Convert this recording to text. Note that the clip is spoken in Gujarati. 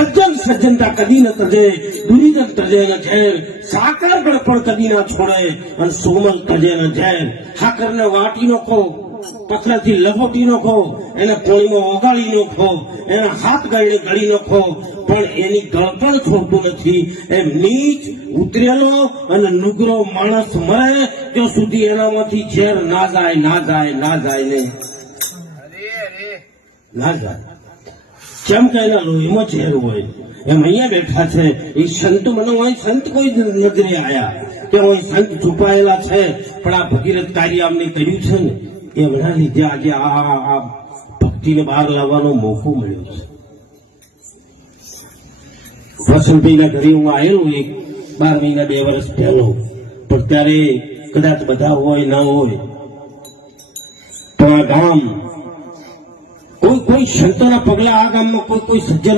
સજ્જન સજ્જનતા કદી ન તજે, દુર્જન તજે ન ઝેર, સાકર ગળપણ કદી ના છોડે, અને સોમલ તજે ન ઝેર. હાકરને વાટી નખો, પથરાથી લપોટી નખો, એને કોળીમાં ઓગાળી નખો, એના હાથ ગાળીને ગળી નખો, પણ એની ગળપણ છોડતું નથી. એમ નીચ ઉતરેલો અને નુગરો માણસ મરે ત્યાં સુધી એનામાંથી ઝેર ના જાય, ના જાય, ના જાય ને ના જાય. કેમ કે એના લોહીમાં ઝેર હોય. એમ અહીંયા બેઠા છે એ સંત, મને હોય સંત કોઈ નજરે આયા કે હોય સંત છુપાયેલા છે, પણ આ ભગીરથ કાર્ય અમને કર્યું છે ને એમના લીધે આજે આ ભક્તિને બહાર લાવવાનો મોકો મળ્યો છે. વસંતભાઈના ઘરે હું આવેલો 12 મહિના 2 વર્ષ પહેલો, પણ ત્યારે કદાચ બધા હોય ના હોય, તો આ ગામ કોઈ સંતોના પગલા, આ ગામમાં કોઈ સજ્જન